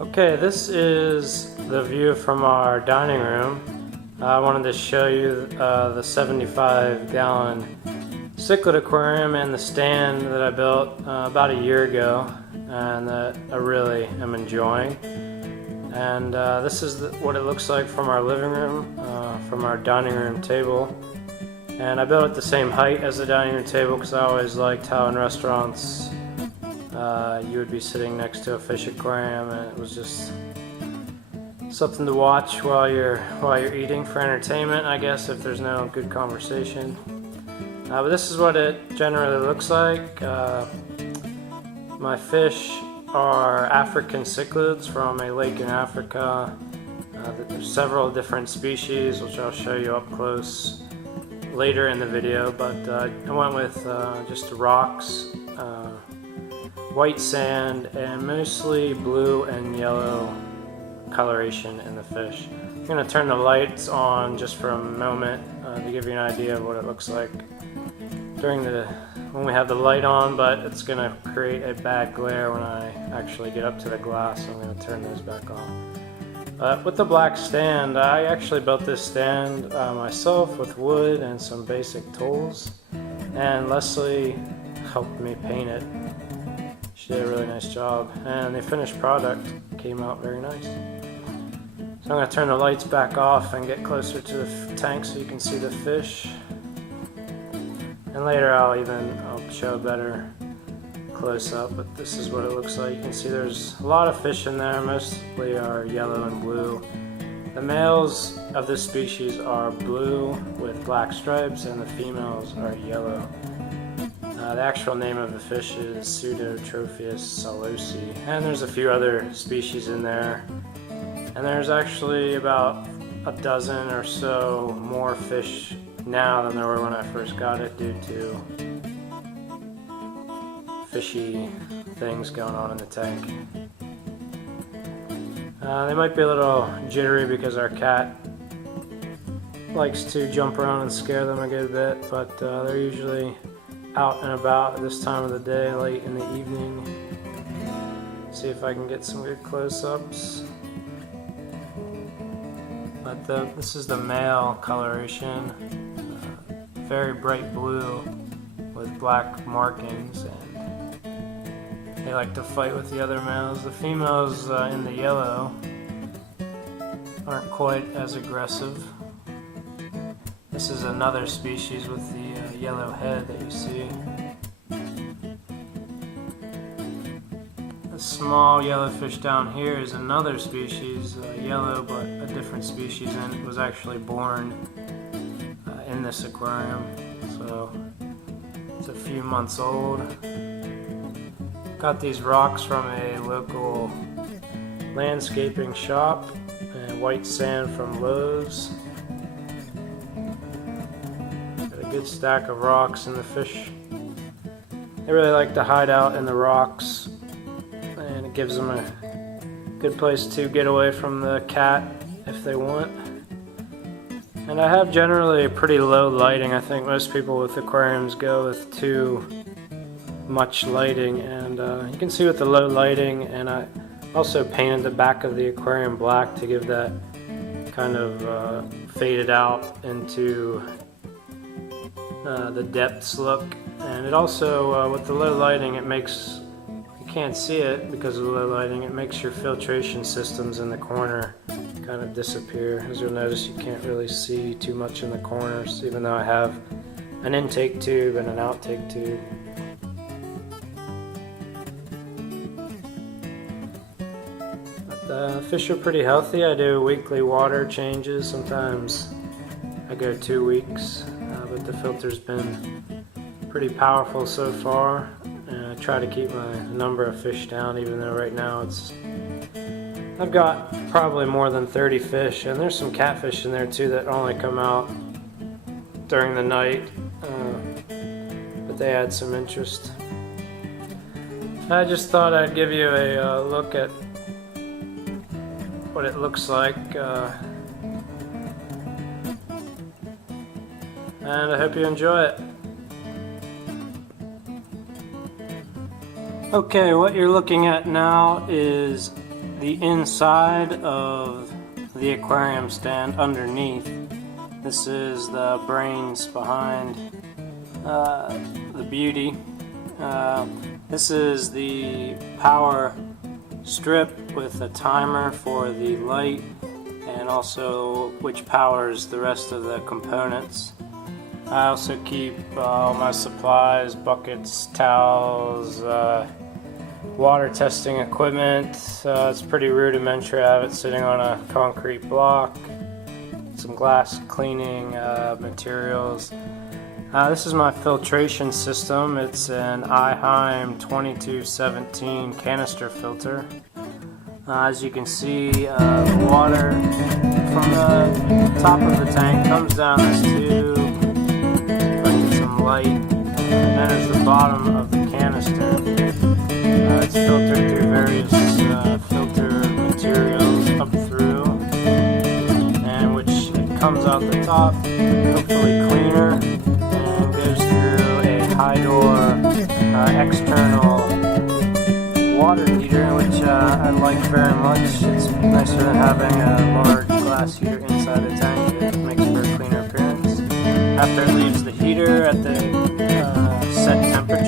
Okay, this is the view from our dining room. I wanted to show you the 75-gallon cichlid aquarium and the stand that I built about a year ago and that I really am enjoying. And this is what it looks like from our living room, from our dining room table. And I built it the same height as the dining room table because I always liked how in restaurants you would be sitting next to a fish aquarium, and it was just something to watch while you're eating for entertainment, I guess, if there's no good conversation. But this is what it generally looks like. My fish are African cichlids from a lake in Africa. There's several different species, which I'll show you up close later in the video, but I went with just rocks, white sand, and mostly blue and yellow coloration in the fish. I'm going to turn the lights on just for a moment to give you an idea of what it looks like when we have the light on, but it's going to create a bad glare when I actually get up to the glass, so I'm going to turn those back on. With the black stand, I actually built this stand myself with wood and some basic tools, and Leslie helped me paint it. She did a really nice job, and the finished product came out very nice. So I'm going to turn the lights back off and get closer to the tank so you can see the fish. And later I'll show a better close-up, but this is what it looks like. You can see there's a lot of fish in there, mostly are yellow and blue. The males of this species are blue with black stripes, and the females are yellow. The actual name of the fish is Pseudotropheus salosi, and there's a few other species in there. And there's actually about a dozen or so more fish now than there were when I first got it, due to fishy things going on in the tank. They might be a little jittery because our cat likes to jump around and scare them a good bit, but they're usually out and about at this time of the day, late in the evening. See if I can get some good close-ups. But this is the male coloration, very bright blue with black markings, and they like to fight with the other males. The females in the yellow aren't quite as aggressive. This is another species with the yellow head that you see. The small yellowfish down here is another species, yellow, but a different species, and it was actually born in this aquarium, so it's a few months old. Got these rocks from a local landscaping shop, and white sand from Lowe's. Good stack of rocks, and the fish, they really like to hide out in the rocks, and it gives them a good place to get away from the cat if they want. And I have generally pretty low lighting. I think most people with aquariums go with too much lighting, and you can see with the low lighting, and I also painted the back of the aquarium black to give that kind of faded out into the depths look. And it also, with the low lighting, it makes, you can't see it because of the low lighting, it makes your filtration systems in the corner kind of disappear. As you'll notice, you can't really see too much in the corners, even though I have an intake tube and an outtake tube. But the fish are pretty healthy. I do weekly water changes. Sometimes I go 2 weeks. But the filter's been pretty powerful so far, and I try to keep my number of fish down, even though right now I've got probably more than 30 fish, and there's some catfish in there too that only come out during the night, but they add some interest. I just thought I'd give you a look at what it looks like. And I hope you enjoy it. Okay, what you're looking at now is the inside of the aquarium stand underneath. This is the brains behind the beauty. This is the power strip with a timer for the light, and also which powers the rest of the components. I also keep all my supplies, buckets, towels, water testing equipment. It's pretty rudimentary. I have it sitting on a concrete block. Some glass cleaning materials. This is my filtration system. It's an Iheim 2217 canister filter. As you can see, the water from the top of the tank comes down this tube, collecting some light, and enters the bottom of the canister. It's filtered through various filter materials up through, and which it comes out the top, hopefully cleaner, and goes through a high door external water heater, which I like very much. It's nicer than having a large glass heater inside the tank. It makes for a cleaner appearance. After it leaves the heater at the set temperature,